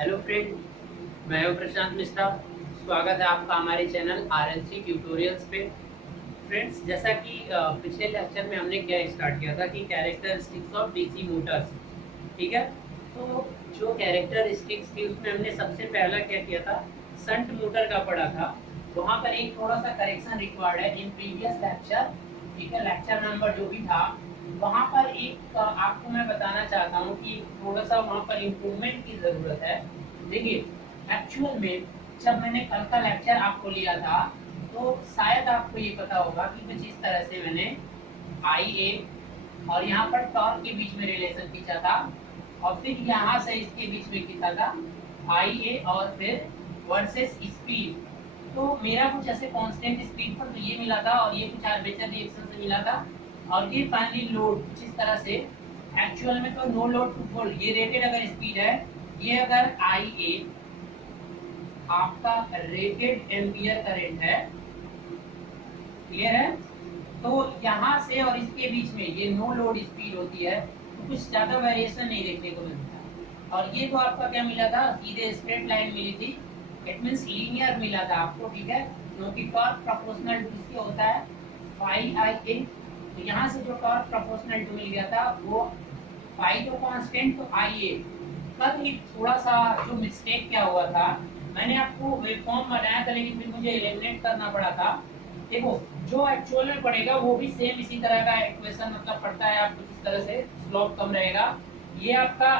Hello friend, मैं हूं प्रशांत मिश्रा। स्वागत है आपका हमारे चैनल आरएलसी ट्यूटोरियल्स पे। फ्रेंड्स, जैसा कि पिछले लेक्चर में हमने क्या स्टार्ट किया था कि कैरेक्टरिस्टिक्स ऑफ डीसी मोटर्स। ठीक है, तो जो कैरेक्टरिस्टिक्स थी उसमें हमने सबसे पहला क्या किया था, संट मोटर का पढ़ा था। वहाँ पर एक थोड़ा सा करेक्शन रिक्वायर्ड है इन प्रीवियस लेक्चर। ठीक है, लेक्चर नंबर जो भी था वहाँ पर एक आपको मैं बताना चाहता हूँ कि थोड़ा सा वहाँ पर इम्प्रूवमेंट की ज़रूरत है। देखिए, एक्चुअल में जब मैंने कल का लेक्चर आपको लिया था तो शायद आपको ये पता होगा कि कुछ इस तरह से मैंने आई ए और यहाँ पर टॉर्क के बीच में रिलेशन खींचा था, और फिर यहाँ से इसके बीच में खींचा था आई ए और फिर वर्सेस स्पीड। तो मेरा कुछ ऐसे कांस्टेंट स्पीड पर तो ये मिला था और ये कुछ आर्मेचर रिएक्शन से मिला था, और ये फाइनली लोड कुछ इस तरह से। एक्चुअल में तो नो लोड टू फोल्ड, ये रेटेड अगर स्पीड है, ये अगर आई ए आपका रेटेड एम्पियर करंट है, क्लियर है, तो यहाँ से और इसके बीच में ये नो लोड स्पीड होती है, तो कुछ ज्यादा वेरिएशन नहीं देखने को मिलता। और ये तो आपका क्या मिला था, सीधे स्ट्रेट लाइन मिली थी, इट मींस लीनियर मिला था आपको। ठीक है, क्योंकि टॉर्क प्रोपोर्शनल टू इसके होता है फाई आई ए। तो यहाँ से जो टॉर्क प्रोपोर्शनल टू मिल गया था वो फाई तो कांस्टेंट, तो आई ए। कल ही थोड़ा सा जो मिस्टेक क्या हुआ था, मैंने आपको वेवफॉर्म बनाया था लेकिन फिर मुझे एलिमिनेट करना पड़ा था। देखो, जो एक्चुअल में पड़ेगा वो भी सेम इसी तरह का इक्वेशन मतलब पड़ता है आपको, इस तरह से स्लोप कम रहेगा। ये आपका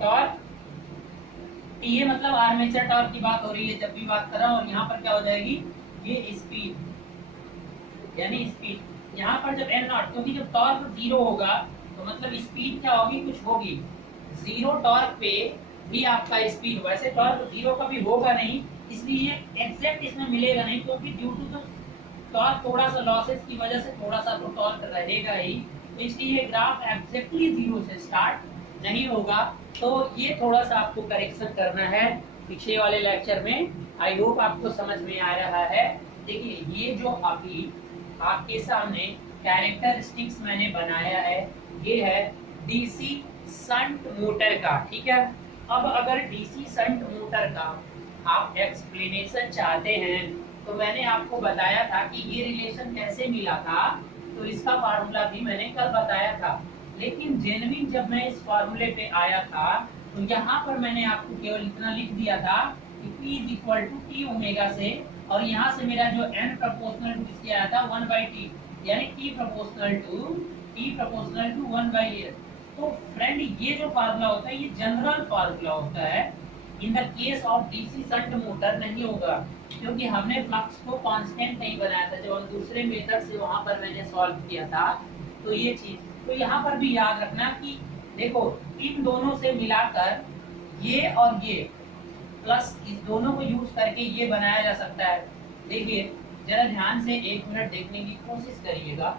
टॉर्क ये मतलब आर्मेचर टॉर्क की बात हो रही है जब भी बात कर रहा हूं, और यहाँ पर क्या हो जाएगी, ये स्पीड यानी स्पीड यहाँ पर जब एन नॉट, क्योंकि जब टॉर्क जीरो होगा तो मतलब स्पीड क्या होगी, कुछ होगी। जीरो टॉर्क पे भी आपका स्पीड, वैसे टॉर्क जीरो कभी होगा नहीं, इसलिए एग्जैक्ट इसमें मिलेगा नहीं, क्योंकि ड्यू टू द टॉर्क थोड़ा सा लॉसेस की वजह से थोड़ा सा तो टॉर्क रहेगा ही, तो इसलिए ग्राफ एग्जैक्टली जीरो से स्टार्ट नहीं होगा। तो ये थोड़ा सा आपको करेक्शन करना है पिछले वाले लेक्चर में। आई होप आपको समझ में आ रहा है। देखिए, ये जो अभी आपके सामने कैरेक्टरिस्टिक्स मैंने बनाया है, ये है डीसी शंट मोटर का। ठीक है, अब अगर डीसी शंट मोटर का आप एक्सप्लेनेशन चाहते हैं तो मैंने आपको बताया था कि ये रिलेशन कैसे मिला था, तो इसका फार्मूला भी मैंने कल बताया था। लेकिन जेन्युइन जब मैं इस फार्मूले पे आया था तो यहाँ पर मैंने आपको केवल इतना लिख दिया था कि P is equal to T omega से, और यहाँ से मेरा जो n प्रोपोर्शनल टू किसके आया था, 1/t, यानी T प्रोपोर्शनल टू 1/s। तो फ्रेंड, ये जो फार्मूला होता है ये जनरल फार्मूला होता है, in the case of DC shunt motor नहीं होगा, क्योंकि हमने फ्लक्स को कांस्टेंट नहीं बनाया था जब हम दूसरे मेथड से वहां पर मैंने सॉल्व किया था। तो ये चीज तो यहाँ पर भी याद रखना कि देखो, इन दोनों से मिलाकर ये और ये प्लस इस दोनों को यूज करके ये बनाया जा सकता है। देखिए, जरा ध्यान से एक मिनट देखने की कोशिश करिएगा।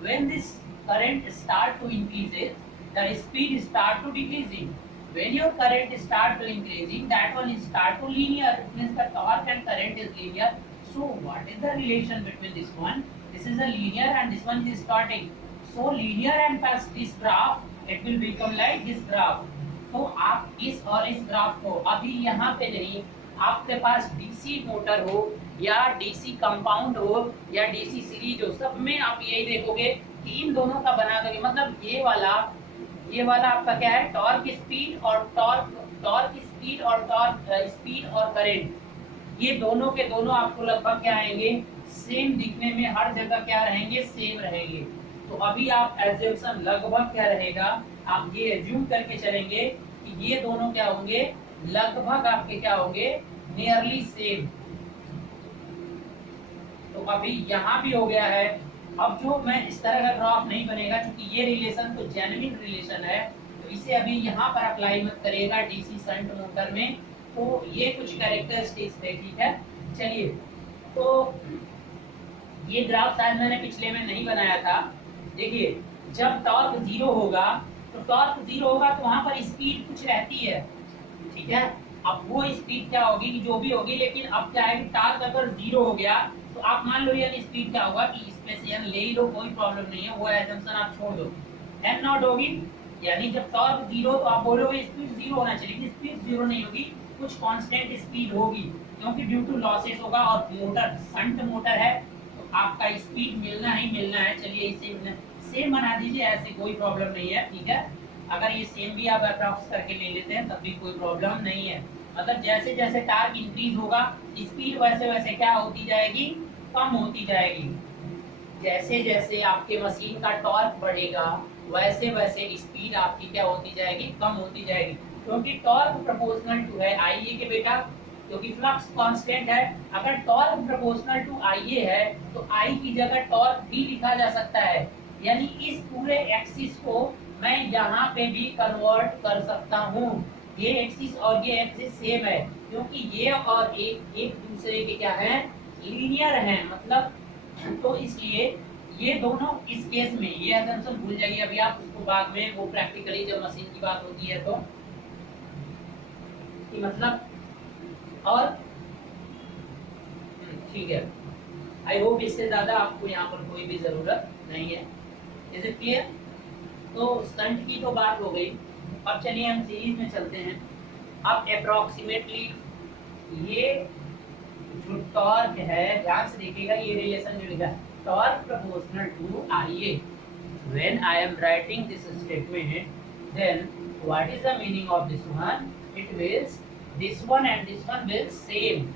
When this current start to increases, the speed start to decreasing. When your current start to increasing, that one is start to linear. It means the torque and current is linear. So what is the relation between this one? This is a linear and this one is starting. So linear and past this graph, it will become like this graph. तो आप इस और इस graph को अभी यहाँ पे नहीं, आपके पास डीसी मोटर हो या डीसी कंपाउंड हो या डीसी सीरीज हो, सब में आप यही देखोगे कि इन दोनों का बना दोगे। मतलब ये वाला आपका क्या है, टॉर्क स्पीड और टॉर्क स्पीड और करंट, ये दोनों के दोनों आपको लगभग क्या आएंगे, सेम दिखने में, हर जगह क्या रहेंगे, सेम रहेंगे। तो अभी आप एज्यूम्शन लगभग क्या रहेगा, आप ये एज्यूम करके चलेंगे कि ये दोनों क्या होंगे, लगभग आपके क्या होंगे, नियरली सेम। तो अभी यहाँ भी हो गया है। अब जो मैं इस तरह का ग्राफ नहीं बनेगा, क्योंकि ये रिलेशन तो जेन्युइन रिलेशन है, तो इसे अभी यहाँ पर अप्लाई मत करिएगा डीसी शंट मोटर में। तो ये कुछ कैरेक्टरिस्टिक्स थे। ठीक है, चलिए, तो ये ग्राफ शायद मैंने पिछले में नहीं बनाया था। देखिए, जब टॉर्क जीरो होगा तो वहां पर स्पीड कुछ रहती है। ठीक है, अब वो स्पीड क्या होगी कि जो भी होगी, लेकिन अब क्या है कि टॉर्क अगर जीरो हो गया तो आप मान लो यानी स्पीड क्या होगा कि इसमें से ले ही लो, कोई प्रॉब्लम नहीं है, वो एजम्पशन आप छोड़ दो। एन नॉट होगी यानी जब टॉर्क जीरो तो आप बोलोगे स्पीड जीरो होना चाहिए, लेकिन स्पीड जीरो नहीं होगी, कुछ कांस्टेंट स्पीड होगी, क्योंकि ड्यू टू लॉसेस होगा और मोटर शंट मोटर है, तो आपका स्पीड मिलना ही मिलना है। चलिए इसे सेम बना दीजिए, ऐसे कोई प्रॉब्लम नहीं है, ठीक है। अगर ये सेम भी आप अप्रॉक्स करके ले लेते हैं तब भी कोई प्रॉब्लम नहीं है। मतलब जैसे जैसे टार्क इंक्रीज होगा स्पीड वैसे वैसे क्या होती जाएगी, कम होती जाएगी। जैसे जैसे आपके मशीन का टॉर्क बढ़ेगा वैसे वैसे स्पीड आपकी क्या होती जाएगी, कम होती जाएगी, क्योंकि टॉर्क प्रोपोर्शनल टू है आईए के बेटा, क्योंकि फ्लक्स कांस्टेंट है। अगर टॉर्क प्रोपोर्शनल टू आईए है तो आई की जगह टॉर्क भी लिखा जा सकता है, यानी इस पूरे एक्सिस को मैं यहाँ पे भी कन्वर्ट कर सकता हूँ। ये एक्सिस और ये एक्सिस सेम है, क्योंकि ये और एक दूसरे के क्या है, लीनियर है, मतलब तो इसलिए ये दोनों इस केस में ये असेंशन भूल जाइए अभी आप, उसको बाद में वो प्रैक्टिकली जब मशीन की बात होती है तो कि मतलब और ठीक है। आई होप इससे ज्यादा आपको यहाँ पर कोई भी जरूरत नहीं है। Is it clear? तो स्टंट की तो बात हो गई, अब चलिए हम सीरीज में चलते हैं। अब अप्रोक्सीमेटली ये जो टॉर्क है, ध्यान से देखिएगा ये रिलेशन जो लिखा है, torque proportional to IA. When I am writing this statement, then what is the meaning of this one? It means this one and this one will same.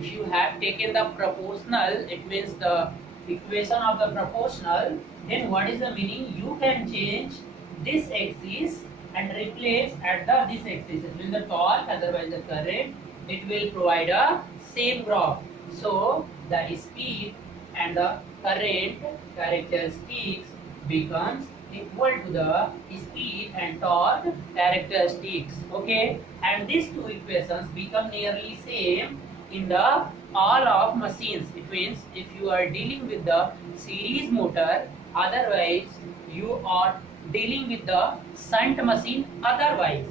If you have taken the proportional, it means the equation of the proportional, then what is the meaning? You can change this axis and replace at the this axis. It means the torque, otherwise the current, it will provide a same graph. So the speed and the current characteristics becomes equal to the speed and torque characteristics. Okay, and these two equations become nearly same in the all of machines. It means if you are dealing with the series motor, otherwise you are dealing with the shunt machine, otherwise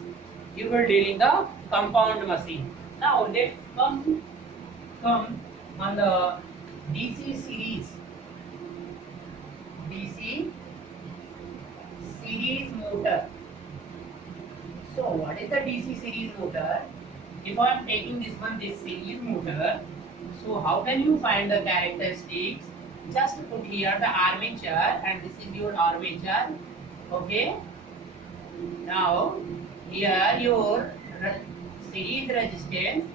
you are dealing the compound machine. Now let's come on the DC series motor. So what is the DC series motor? If I am taking this series motor, so how can you find the characteristics? Just put here the armature, and this is your armature. Okay, now here your series resistance,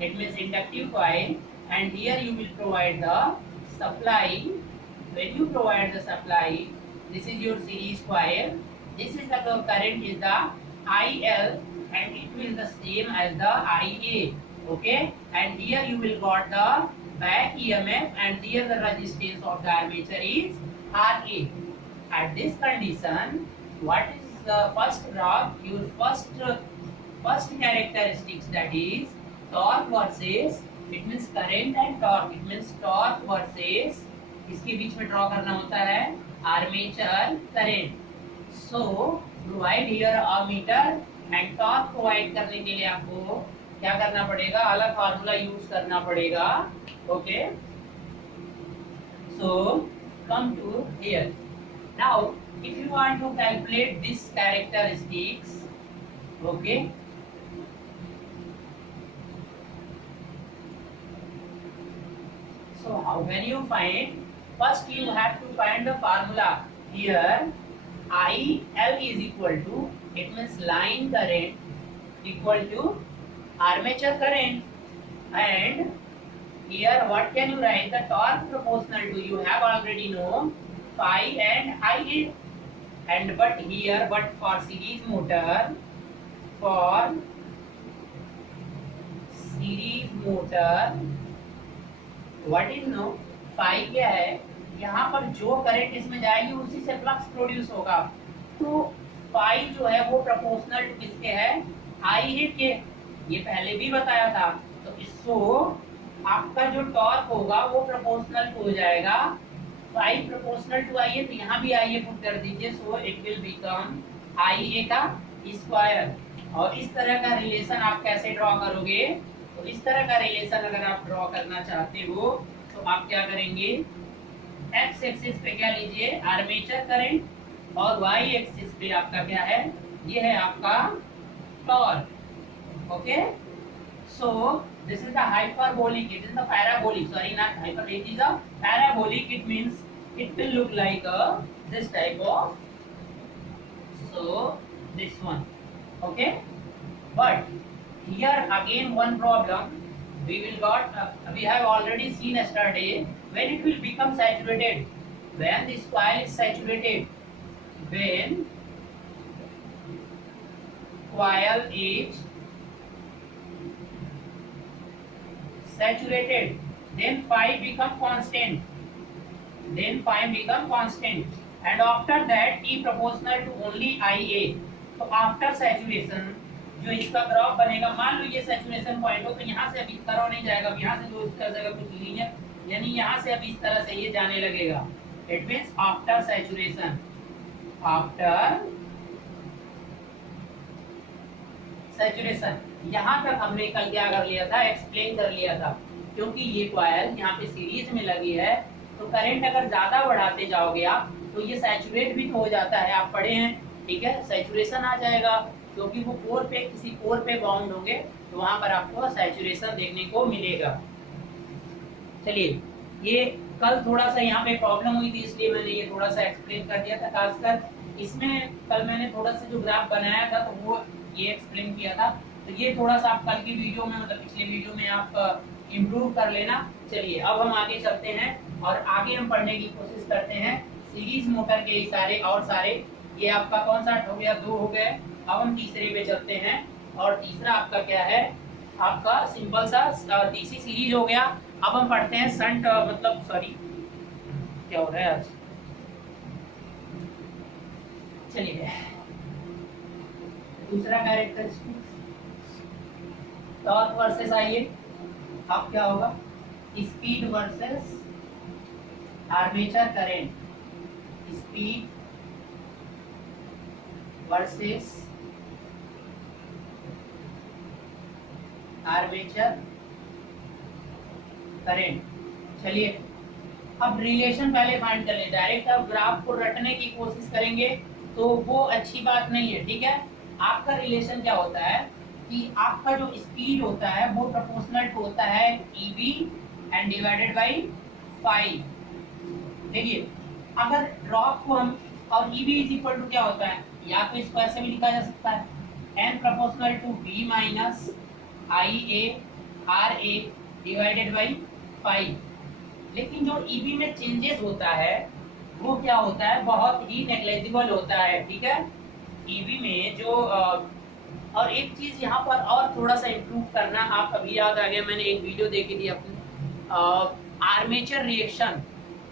it means inductive coil, and here you will provide the supply. When you provide the supply, this is your series coil, this is the current is the IL, and it will the same as the IA. Okay, and here you will got the back EMF, and here the resistance of the armature is RA. At this condition, what is the first graph? Your first characteristics, that is torque versus, it means current and torque, it means torque versus, इसके बीच में draw करना होता है armature current. So provide here a meter, and torque provide करने के लिए आपको क्या करना पड़ेगा, अलग फार्मूला यूज करना पड़ेगा। Okay, so come to here. Now if you want to calculate this characteristics, okay, so how can you find? First you have to find the formula. Here IL is equal to, it means line current equal to armature current, and here what can you write? The torque proportional to, you have already known, phi and Ia, and but here, but for series motor, what is no, phi क्या है, यहाँ पर जो current इसमें जाएगी उसी से flux produce होगा, तो फाई जो है वो प्रोपोर्शनल टू किसके है, आई है के, ये पहले भी बताया था। तो इसको आपका जो टॉर्क होगा वो प्रोपोर्शनल हो जाएगा, फाई प्रोपोर्शनल टू आई है, तो यहाँ भी आई पुट कर दीजिए, so it will become I A का स्क्वायर। और इस तरह का रिलेशन आप कैसे ड्रॉ करोगे? तो इस तरह का रिलेशन अगर आप ड्रॉ करना चाहते हो तो आप क्या करेंगे, एक्स एक्सिस पे क्या लीजिए, आर्मेचर करंट, और वाई एक्सिस पे आपका क्या है, ये है आपका torque. Okay, so this is the hyperbolic, it is the parabolic, sorry not hyper, it is a parabolic. It means it will look like a this type of, so this one. Okay, but here again one problem we will got, we have already seen yesterday, when it will become saturated, when this coil is saturated, when coil is saturated, then phi become constant, then phi become constant, and after that T proportional to only IA. तो after saturation जो इसका graph बनेगा, मान लो ये saturation point हो, तो यहाँ से अभी इस तरह नहीं जाएगा, यहाँ से जो इस तरह से कुछ लीनियर, यानी यहाँ से अभी इस तरह से ये जाने लगेगा. It means after saturation, after saturation. यहाँ तक हमने कल क्या कर लिया था, एक्सप्लेन कर लिया था. क्योंकि ये कॉइल यहाँ पे सीरीज में लगी है, तो करंट अगर ज्यादा बढ़ाते जाओगे आप, तो ये सैचुरेट भी हो जाता है, आप पढ़े हैं, ठीक है, सैचुरेशन आ जाएगा, क्योंकि वो कोर पे, किसी कोर पे बाउंड होंगे, तो वहां पर आपको सैचुरेशन देखने को मिलेगा. चलिए, ये कल थोड़ा सा यहाँ पे प्रॉब्लम हुई थी, इसलिए मैंने ये थोड़ा सा एक्सप्लेन कर दिया था. खासकर इसमें कल मैंने थोड़ा सा जो ग्राफ बनाया था, तो वो ये एक्सप्लेन किया था. तो ये थोड़ा सा आप कल की वीडियो में, मतलब पिछले वीडियो में आप इम्प्रूव कर लेना. चलिए, अब हम आगे चलते हैं और आगे हम पढ़ने की कोशिश करते हैं सीरीज मोटर के इशारे और सारे. ये आपका कौन सा हो गया, 2 हो गए. अब हम तीसरे पे चलते हैं, और तीसरा आपका क्या है, आपका सिंपल सा डीसी सीरीज हो गया. अब हम पढ़ते हैं शंट, मतलब सॉरी क्या हो रहा है आज. चलिए, दूसरा कैरेक्टरिस्टिक टॉर्क वर्सेस आइए, अब क्या होगा, speed versus armature current, speed versus armature current. चलिए, अब रिलेशन पहले फाइंड कर लें. डायरेक्ट अब ग्राफ को रटने की कोशिश करेंगे तो वो अच्छी बात नहीं है, ठीक है. आपका रिलेशन क्या होता है कि आपका जो स्पीड होता है वो प्रोपोर्शनल होता है EB and divided by phi. देखिए, अगर ड्रॉप को हम, और EB इज इक्वल टू क्या होता है, या तो इसको ऐसे भी लिखा जा सकता है, n proportional to B minus IA RA divided by phi. लेकिन जो EB में चेंजेस होता है वो क्या होता है, बहुत ही नेग्लिजिबल होता है, ठीक है. EB में जो और एक चीज यहाँ पर और थोड़ा सा इम्प्रूव करना, आप अभी याद आ गया, मैंने एक वीडियो देखी थी अपनी आर्मेचर रिएक्शन,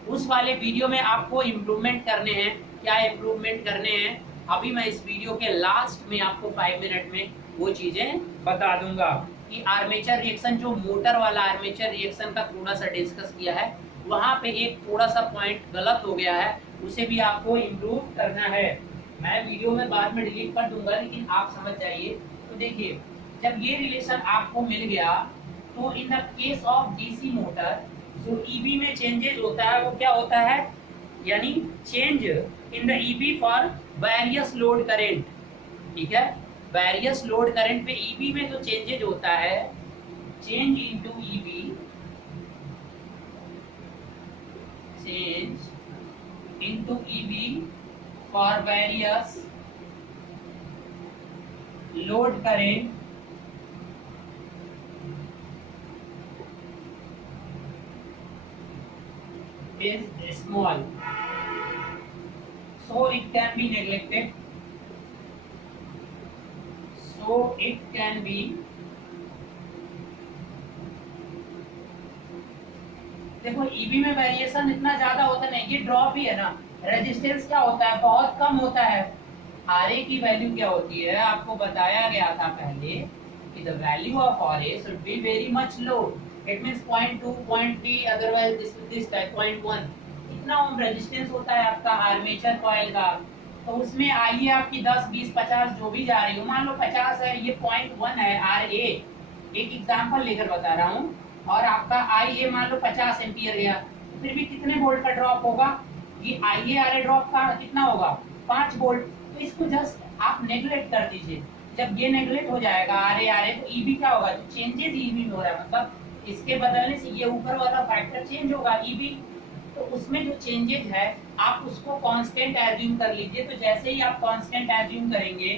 उस वाले वीडियो में आपको इम्प्रूवमेंट करने हैं. क्या इम्प्रूवमेंट करने हैं, अभी मैं इस वीडियो के लास्ट में आपको 5 मिनट में वो चीजें बता दूंगा. कि आर्मेचर रिएक्शन, जो मोटर वाला आर्मेचर रिएक्शन का थोड़ा सा डिस्कस किया है, वहाँ पे एक थोड़ा सा पॉइंट गलत हो गया है, उसे भी आपको इम्प्रूव करना है. मैं वीडियो में बाद में डिलीट कर दूंगा, लेकिन आप समझ जाइए. तो देखिए, जब ये रिलेशन आपको मिल गया, तो in the case of DC motor जो EB में चेंजेस होता है वो क्या होता है, यानी change in the EB for various load current, ठीक है. वेरियस लोड करंट पे EB में जो चेंजेज होता है, change into EB, change into EB for various load current is small, so it can be neglected, so it can be देखो EB में variation इतना ज्यादा होता नहीं, ये ड्रॉप ही है ना. रेजिस्टेंस क्या होता है, बहुत कम होता है. RA की वैल्यू क्या होती है, आपको बताया गया था पहले कि the value of RA should be very much low. It means 0.2 0.3, otherwise this type 0.1. इतना ओम रेजिस्टेंस होता है आपका आर्मेचर कॉइल का. तो उसमें आइए आपकी 10 20 50 जो भी जा रही हो, मान लो 50 है, ये 0.1 है RA, एक एग्जांपल लेकर बता रहा हूँ, और आपका IA मान लो 50 एम्पियर गया, तो फिर भी कितने वोल्ट का ड्रॉप होगा, ये IA RA ड्रॉप का कितना होगा, 5 वोल्ट। तो इसको जस्ट आप नेग्लेक्ट कर दीजिए। जब ये नेग्लेक्ट हो जाएगा आर ए तो ईबी क्या होगा, जो चेंजेस ईबी में हो रहा है, मतलब इसके बदलने से ये ऊपर वाला फैक्टर चेंज होगा ईबी। तो उसमें जो चेंजेस है आप उसको कांस्टेंट एज्यूम कर लीजिए। तो जैसे ही आप कांस्टेंट एज्यूम करेंगे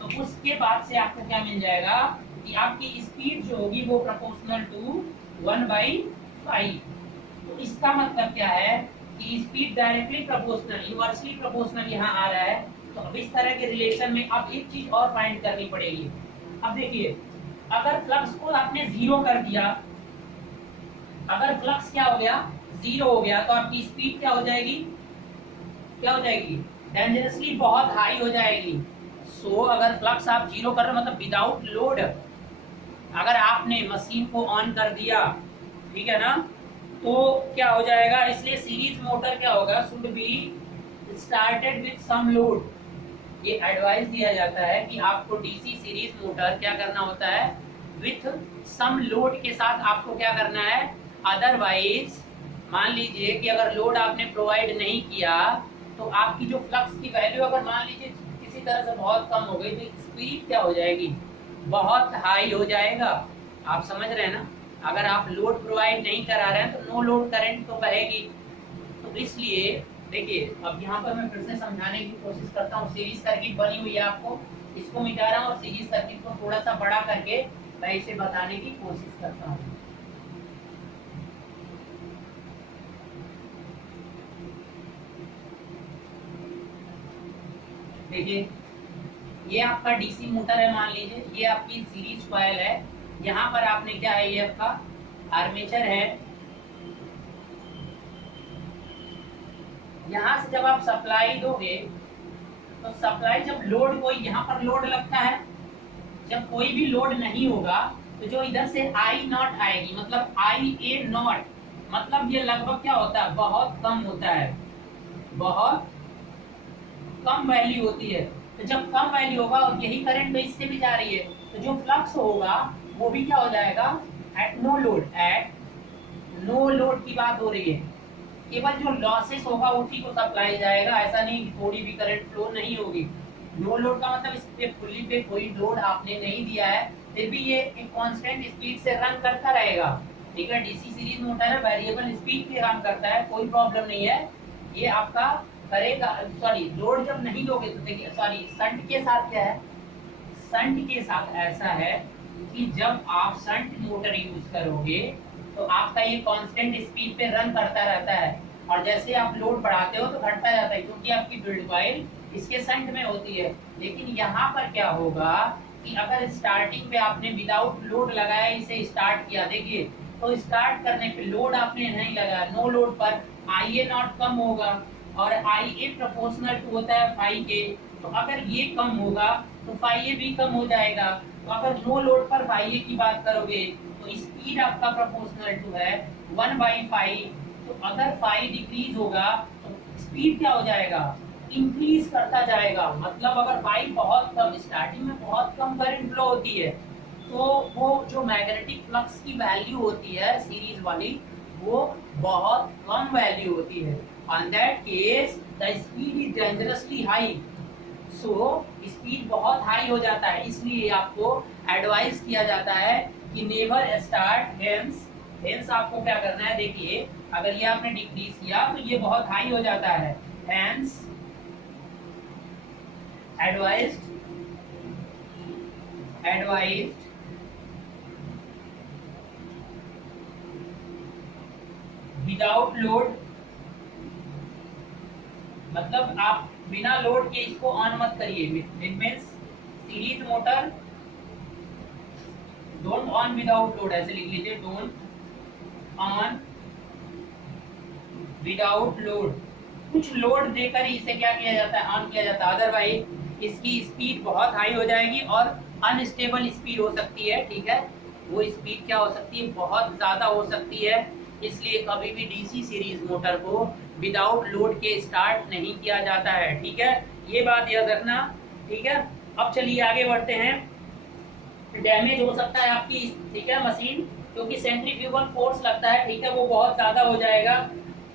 तो उसके बाद से आपको क्या मिल जाएगा कि आपकी स्पीड जो होगी वो प्रोपोर्शनल टू 1/5। तो इसका मतलब क्या है कि speed directly proportional, inversely proportional यहाँ आ रहा है। तो अब इस तरह के रिलेशन में अब एक चीज और फाइंड करनी पड़ेगी। अब देखिए, अगर फ्लक्स को आपने 0 कर दिया, अगर फ्लक्स क्या हो गया 0 हो गया, तो आपकी स्पीड क्या हो जाएगी, क्या हो जाएगी, डेंजरसली बहुत हाई हो जाएगी। सो अगर फ्लक्स आप 0 कर रहे हो मतलब विदाउट लोड, अगर आपने मशीन को ऑन कर दिया, ठीक है ना, तो क्या हो जाएगा, इसलिए सीरीज मोटर क्या होगा, should be started with some load. ये एडवाइस दिया जाता है कि आपको डीसी सीरीज मोटर क्या करना होता है, विथ सम लोड के साथ आपको क्या करना है। अदरवाइज मान लीजिए कि अगर लोड आपने प्रोवाइड नहीं किया तो आपकी जो फ्लक्स की वैल्यू अगर मान लीजिए किसी तरह से बहुत कम हो गई तो स्पीड क्या हो जाएगी, बहुत हाई हो जाएगा। आप समझ रहे हैं ना, अगर आप लोड प्रोवाइड नहीं करा रहे हैं तो नो लोड करंट तो बहेगी। तो इसलिए देखिए, अब यहाँ पर मैं फिर से समझाने की कोशिश करता हूँ। सीरीज सर्किट बनी हुई है, आपको इसको मिटा रहा हूँ और सीरीज सर्किट को थोड़ा सा बड़ा करके मैं इसे बताने की कोशिश करता हूँ। देखिए, ये आपका डीसी मोटर है, मान लीजिए ये आपकी सीरीज कॉइल है। यहाँ पर आपने क्या है, ये आपका आर्मेचर है। यहाँ से जब आप सप्लाई दोगे तो सप्लाई, जब लोड कोई यहाँ पर लोड लगता है, जब कोई भी लोड नहीं होगा तो जो इधर से आई नॉट आएगी, मतलब आई ए नॉट, मतलब ये लगभग क्या होता है, बहुत कम होता है, बहुत कम वैल्यू होती है। तो जब कम वैल्यू होगा और यही करंट तो इससे भी जा रही है, तो जो फ्लक्स होगा वो भी क्या हो जाएगा, at no load, at no load की बात हो रही है। केवल जो लॉसेस होगा उसी को सप्लाई जाएगा, ऐसा नहीं कि थोड़ी भी करंट फ्लो नहीं होगी। नो लोड का मतलब इस पे फुल्ली पे कोई लोड आपने नहीं दिया है, फिर भी ये एक कांस्टेंट स्पीड से रन करता रहेगा। ठीक है, डीसी सीरीज मोटर है, वेरिएबल स्पीड पे काम करता है, कोई प्रॉब्लम नहीं है, ये आपका करेगा। सॉरी, लोड जब नहीं दोगे तो देखिए, सॉरी शंट के साथ क्या है, शंट के साथ ऐसा है कि जब आप शंट मोटर यूज करोगे तो आपका ये कांस्टेंट स्पीड पे रन करता रहता है, और जैसे आप लोड बढ़ाते हो तो घटता जाता है, क्योंकि आपकी फील्ड कॉइल इसके शंट में होती है। लेकिन यहाँ पर क्या होगा कि अगर स्टार्टिंग पे आपने विदाउट लोड लगाया इसे स्टार्ट किया, देखिए तो स्टार्ट करने पे लोड आपने नहीं लगाया, नो लोड पर आई ए नॉट कम होगा और आई ए प्रोपोर्शनल टू होता है फाई के। तो अगर ये कम होगा तो फाई ए भी कम हो जाएगा। तो अगर नो लोड पर फाई ए की बात करोगे तो स्पीड आपका प्रोपोर्शनल टू है 1/5। तो अगर फाई डिक्रीज होगा तो स्पीड क्या हो जाएगा, इंक्रीज करता जाएगा। मतलब अगर फाई बहुत कम, स्टार्टिंग में बहुत कम करंट फ्लो होती है, तो वो जो मैग्नेटिक फ्लक्स की वैल्यू होती है सीरीज वाली, वो बहुत कम वैल्यू होती है। On that case, the speed is dangerously high. So, speed बहुत हाई हो जाता है, इसलिए आपको एडवाइस किया जाता है कि नेवर स्टार्ट हेंस। हेंस आपको क्या करना है, देखिए अगर ये आपने डिक्रीज किया तो ये बहुत हाई हो जाता है। हेंस एडवाइज्ड विदाउट लोड, मतलब आप बिना लोड के इसको ऑन मत करिए। It means series motor don't on without load, ऐसे लिख लीजिए, डोंट ऑन विदाउट लोड। कुछ लोड देकर ही इसे क्या किया जाता है, ऑन किया जाता है, अदरवाइज इसकी स्पीड बहुत हाई हो जाएगी और अनस्टेबल स्पीड हो सकती है। ठीक है, वो स्पीड क्या हो सकती है, बहुत ज्यादा हो सकती है। इसलिए कभी भी डीसी सीरीज मोटर को विदाउट लोड के स्टार्ट नहीं किया जाता है। ठीक है, ये बात याद रखना। ठीक है, अब चलिए आगे बढ़ते हैं। डैमेज हो सकता है आपकी, ठीक है, मशीन, क्योंकि सेंट्रीफ्यूगल फोर्स लगता है, ठीक है, वो बहुत ज्यादा हो जाएगा।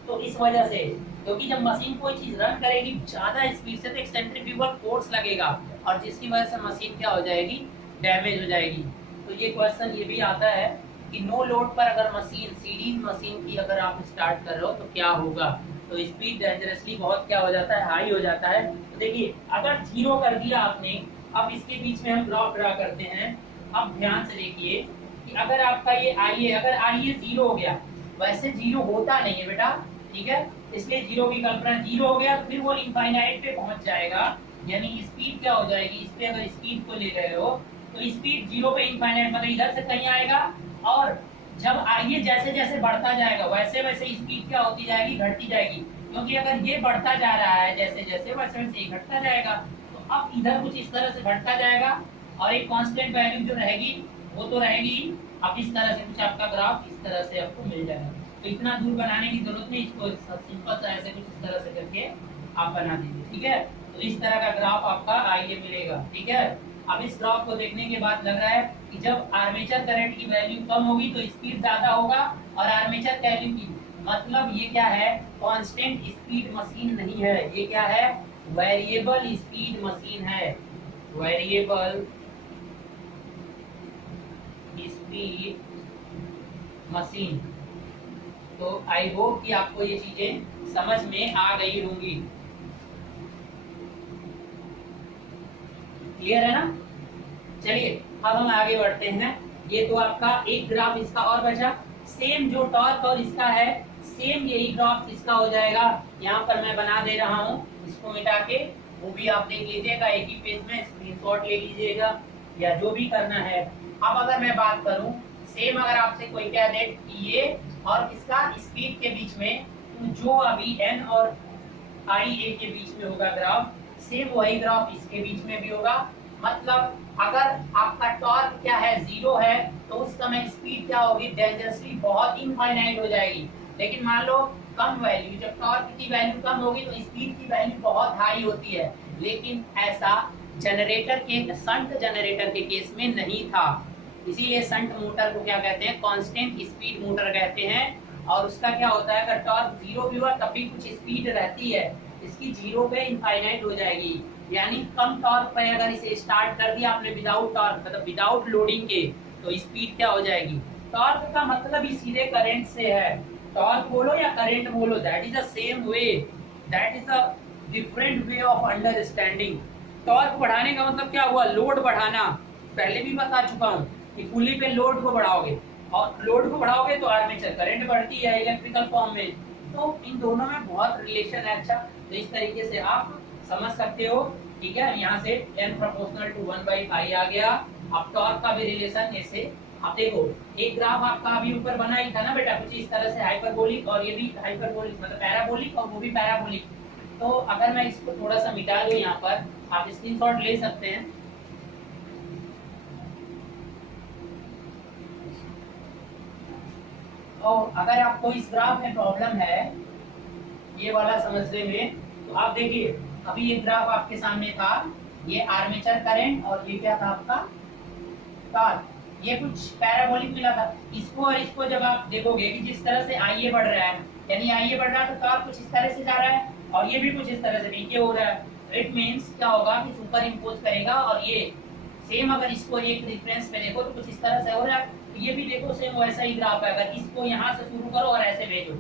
तो इस वजह से क्योंकि जब मशीन कोई चीज रन करेगी ज्यादा स्पीड से तो एक सेंट्रीफ्यूगल फोर्स लगेगा और जिसकी वजह से मशीन क्या हो जाएगी, डैमेज हो जाएगी। तो ये क्वेश्चन ये भी आता है कि नो लोड पर अगर मशीन, सीरीज मशीन की अगर आप स्टार्ट कर रहे हो तो क्या होगा। तो स्पीड डेंजरसली बहुत क्या हो जाता है, हाई हो जाता है। तो देखिए अगर 0 कर दिया आपने, अब इसके बीच में हम ग्राफ ड्रा करते हैं। अब ध्यान से देखिए कि अगर आपका ये आई है, अगर आई है 0 हो गया, वैसे 0 होता नहीं है बेटा, ठीक है, इसलिए 0 की कल्पना, 0 हो गया तो फिर वो इनफाइनाइट पे पहुंच जाएगा, यानी स्पीड क्या हो जाएगी, इस पे अगर स्पीड को ले रहे हो तो स्पीड 0 पे इनफाइनाइट मतलब इधर से कहीं आएगा, और जब आइए जैसे जैसे बढ़ता जाएगा वैसे वैसे स्पीड क्या होती जाएगी, घटती जाएगी, क्योंकि अगर ये बढ़ता जा रहा है जैसे जैसे वैसे वैसे ये घटता जाएगा। तो अब इधर कुछ इस तरह से घटता जाएगा और एक कांस्टेंट वैल्यू जो रहेगी वो तो रहेगी। अब इस तरह से कुछ आपका ग्राफ इस तरह से आपको मिल जाएगा। तो इतना दूर बनाने की जरूरत नहीं, इसको सिंपल सा ऐसे कुछ इस तरह से करके आप बना दीजिए, ठीक है। तो इस तरह का ग्राफ आपका आइए मिलेगा, ठीक है। अब इस ग्राफ को देखने के बाद लग रहा है कि जब आर्मेचर करंट की वैल्यू कम होगी तो स्पीड ज्यादा होगा, और आर्मेचर वैल्यू की मतलब ये क्या है, कांस्टेंट स्पीड मशीन नहीं है, ये क्या है, वेरिएबल स्पीड मशीन है, वेरिएबल स्पीड मशीन। तो आई होप कि आपको ये चीजें समझ में आ गई होंगी, क्लियर है ना। चलिए अब हम आगे बढ़ते हैं। ये तो आपका एक ग्राफ इसका और बचा, सेम जो टॉर्क और इसका है सेम यही ग्राफ इसका हो जाएगा। यहाँ पर मैं बना दे रहा हूँ, इसको मिटा के, वो भी आप देख लीजिएगा, एक ही पेज में स्क्रीनशॉट ले लीजिएगा या जो भी करना है। अब अगर मैं बात करूं, सेम अगर आपसे कोई कह दे कि ये और इसका स्पीड के बीच में, तो जो अभी एन और आई ए के बीच में होगा ग्राफ, सेम वही ग्राफ इसके बीच में भी होगा। मतलब अगर आपका टॉर्क क्या है, 0 है, तो उस समय स्पीड क्या होगी, डेंजरसली बहुत इनफाइनाइट हो जाएगी। लेकिन मान लो कम वैल्यू, जब टॉर्क की वैल्यू कम होगी तो स्पीड की वैल्यू बहुत हाई होती है। लेकिन ऐसा जनरेटर के, शंट जनरेटर के केस में नहीं था, इसीलिए शंट मोटर को क्या कहते हैं, कांस्टेंट स्पीड मोटर कहते हैं। और उसका क्या होता है, अगर टॉर्क 0 भी हुआ तब भी कुछ स्पीड रहती है, इसकी 0 पे इनफाइनाइट हो जाएगी। यानी कम टॉर्क पे अगर इसे स्टार्ट कर दिया आपने विदाउट टॉर्क, मतलब विदाउट लोडिंग के, तो स्पीड क्या हो जाएगी। टॉर्क का मतलब ही सीधे करंट से है, टॉर्क बोलो या करंट बोलो, that is the same way, that is the different way of understanding. Torque बढ़ाने का मतलब क्या हुआ, लोड बढ़ाना, पहले भी बता चुका हूँ कि पुली पे लोड को बढ़ाओगे, और लोड को बढ़ाओगे तो आर्मेचर करंट बढ़ती है इलेक्ट्रिकल फॉर्म में। तो इन दोनों में बहुत रिलेशन है। अच्छा, तो इस तरीके से आप समझ सकते हो, ठीक है। यहाँ से n प्रोपोर्शनल टू 1/5 आ गया। अब टॉर्क का भी रिलेशन ऐसे आप देखो, एक ग्राफ आपका अभी ऊपर बना ही था ना बेटा, कुछ इस तरह से हाइपरबोलिक, और ये भी हाइपरबोलिक मतलब पैराबोलिक, और वो भी पैराबोलिक। तो अगर मैं इसको थोड़ा सा मिटा दूं, यहाँ पर आप स्क्रीनशॉट ले सकते हैं। और अगर आपको इस ग्राफ में प्रॉब्लम है ये वाला समझने में, तो आप देखिए अभी ये ग्राफ आपके सामने था, ये आर्मेचर करंट और ये क्या था आपका टॉर्क, ये कुछ पैराबोलिक मिला था। इसको और इसको जब आप देखोगे कि जिस तरह से आईए बढ़ रहा है, यानी आईए बढ़ रहा है तो टॉर्क कुछ इस तरह से जा रहा है, और ये भी कुछ इस तरह से नीचे हो रहा है। इट मींस क्या होगा कि सुपर इम्पोज करेगा, और ये सेम अगर इसको एक रेफरेंस पे देखो तो कुछ इस तरह से हो रहा है, तो ये भी देखो सेम वैसा ही ग्राफ है। अगर इसको यहाँ से शुरू करो और ऐसे भेजो,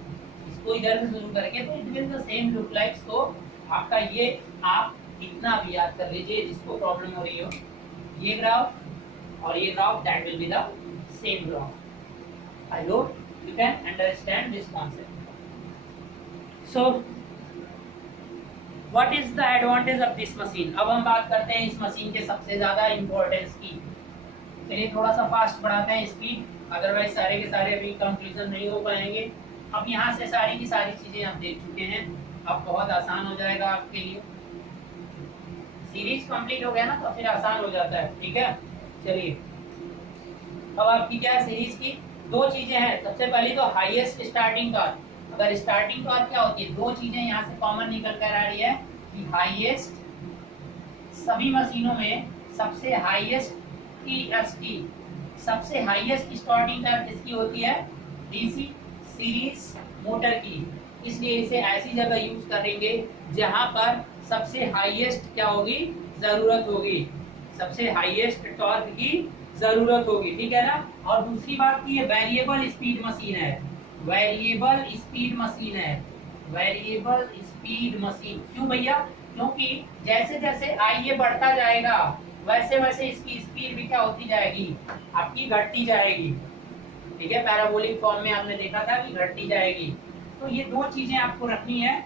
इसको इधर से शुरू करके, तो it will the same look like. तो आपका ये आप इतना भी याद कर लीजिए, जिसको प्रॉब्लम हो रही हो, ये ग्राफ और ये graph, that will be the same graph. I hope you can understand this concept. So what is the advantage of this machine. अब हम बात करते हैं इस मशीन के सबसे ज्यादा इंपॉर्टेंस की। चलिए थोड़ा सा फास्ट बढ़ाते हैं स्पीड, अदरवाइज सारे के सारे अभी कंक्लूजन नहीं हो पाएंगे। अब यहाँ से सारी की सारी चीजें आप देख चुके हैं, अब बहुत आसान हो जाएगा आपके लिए। सीरीज कंप्लीट हो गया ना, तो फिर आसान हो जाता है, ठीक है। चलिए अब आपकी क्या है सीरीज की, दो चीजें हैं। सबसे पहली तो हाईएस्ट स्टार्टिंग टॉर्क। अगर स्टार्टिंग टॉर्क क्या होती है, दो चीजें यहाँ से कॉमन निकल कर आ रही है कि हाईएस्ट, सभी मशीनों में सबसे हाईएस्ट TST, सबसे हाईएस्ट स्टार्टिंग टॉर्क किसकी होती है, डीसी सीरीज मोटर की। इसलिए इसे ऐसी जगह यूज करेंगे जहां पर सबसे हाईएस्ट क्या होगी, जरूरत होगी, सबसे हाईएस्ट टॉर्क की जरूरत होगी, ठीक है ना। और दूसरी बात की ये वेरिएबल स्पीड मशीन है, वेरिएबल स्पीड मशीन है, वेरिएबल स्पीड मशीन। क्यों भैया, क्योंकि जैसे जैसे आई ये बढ़ता जाएगा वैसे वैसे इसकी स्पीड भी क्या होती जाएगी, आपकी घटती जाएगी, ठीक है। पैराबोलिक फॉर्म में आपने देखा था कि घटती जाएगी। तो ये दो चीजें आपको रखनी है।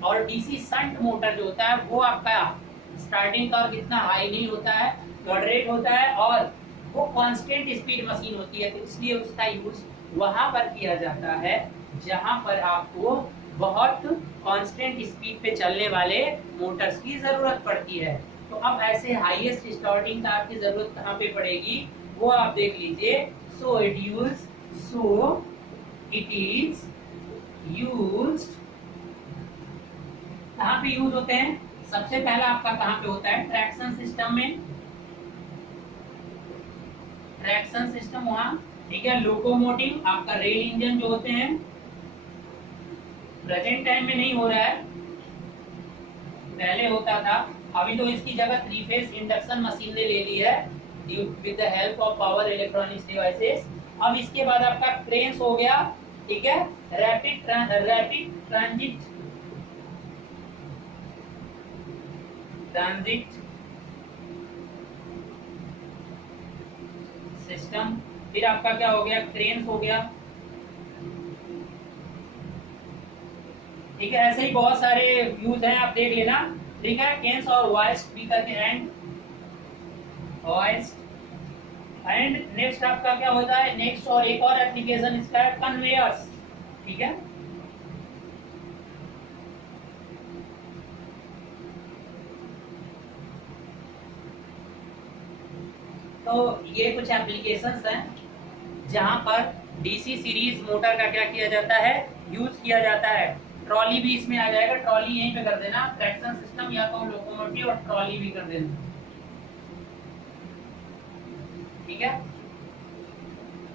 और डीसी शंट मोटर जो होता है वो आपका स्टार्टिंग टॉर्क इतना हाई नहीं होता है, मॉडरेट होता है, और वो कांस्टेंट स्पीड मशीन होती है, तो इसलिए उसका यूज वहां पर किया जाता है जहां पर आपको बहुत कांस्टेंट स्पीड पे चलने वाले मोटर्स की जरूरत पड़ती है। तो अब ऐसे हाईएस्ट स्टार्टिंग टॉर्क की जरूरत कहाँ पे पड़ेगी वो आप देख लीजिए। सो इट इज यूज्ड, कहाँ पे यूज होते हैं, सबसे पहला आपका कहाँ पे होता है, ट्रैक्शन सिस्टम में, ट्रैक्शन सिस्टम वहां, ठीक है। लोकोमोटिव आपका रेल इंजन जो होते हैं, प्रेजेंट टाइम में नहीं हो रहा है, पहले होता था, अभी तो इसकी जगह 3 फेज इंडक्शन मशीन ने ले ली है with the help of power electronics devices. अब इसके बाद आपका क्रेन्स हो गया, ठीक है, रैपिड ट्रांजिट सिस्टम, फिर आपका क्या हो गया, क्रेन्स हो गया, ठीक है। ऐसे ही बहुत सारे यूज हैं, आप देख लेना, ठीक है। केन्स और वाइस्ट भी करके एंड नेक्स्ट आपका क्या होता है, नेक्स्ट और एक और एप्लीकेशन इसका है कन्वेयर्स, ठीक है। तो ये कुछ एप्लीकेशंस हैं जहां पर डीसी सीरीज मोटर का क्या किया जाता है, यूज किया जाता है। ट्रॉली भी इसमें आ जाएगा, ट्रॉली यहीं पे कर देना, ट्रैक्शन सिस्टम या तो लोकोमोटिव और ट्रॉली भी कर देना, ठीक है।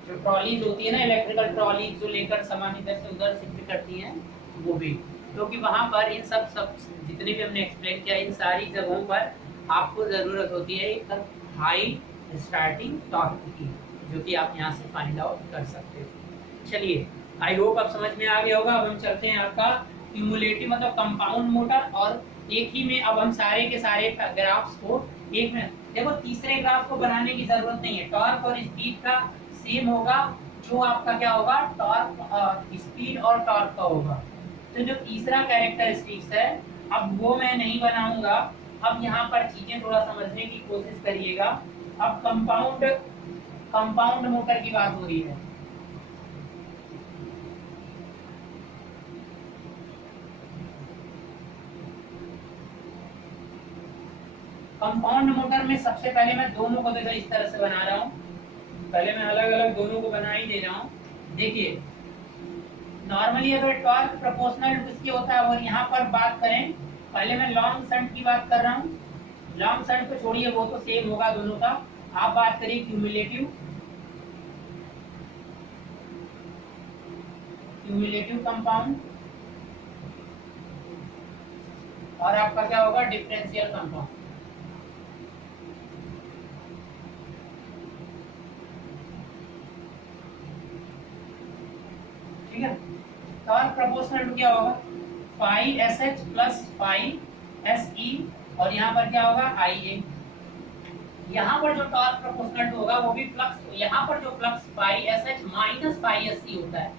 जो ट्रॉलीज होती है ना, इलेक्ट्रिकल ट्रॉलीज जो लेकर सामान इधर से उधर शिफ्ट करती हैं, वो भी, क्योंकि वहां पर इन सब जितने भी हमने एक्सप्लेन किया, इन सारी जगहों पर आपको जरूरत होती है एक हाई स्टार्टिंग टॉर्क की, जो कि आप यहाँ से फाइंड आउट कर सकते हो। चलिए, आई होप आप समझ में आ गया होगा। अब हम चलते हैं आपका क्यूमुलेटिव मतलब कंपाउंड मोटर, और एक ही में अब हम सारे के सारे ग्राफ्स को एक में देखो। तीसरे ग्राफ को बनाने की जरूरत नहीं है, टॉर्क और स्पीड का सेम होगा, जो आपका क्या होगा, टॉर्क स्पीड और टॉर्क का होगा। तो जो तीसरा कैरेक्टरिस्टिक्स है अब वो मैं नहीं बनाऊंगा। अब यहाँ पर चीजें थोड़ा समझने की कोशिश करिएगा। अब कंपाउंड मोटर की बात हो रही है। कंपाउंड मोटर में सबसे पहले मैं दोनों को देखो इस तरह से बना रहा हूँ, पहले मैं अलग अलग दोनों को बना ही दे रहा हूँ। देखिए, नॉर्मली अगर टॉर्क प्रोपोर्शनल टू इसके होता है, और यहाँ पर बात करें, पहले मैं लॉन्ग शंट की बात कर रहा हूँ, लॉन्ग शंट को छोड़िए, वो तो सेम होगा दोनों का। आप बात करिए क्यूमुलेटिव कंपाउंड, और आपका क्या होगा, डिफरेंशियल कंपाउंड, ठीक है। टॉर्क प्रोपोर्शनल टू क्या होगा, phi S H plus phi S E, और यहाँ पर क्या होगा, आई ए। यहाँ पर जो टॉर्क प्रोपोर्शनल टू होगा वो भी फ्लक्स, यहाँ पर जो flux phi S H minus phi S E होता है,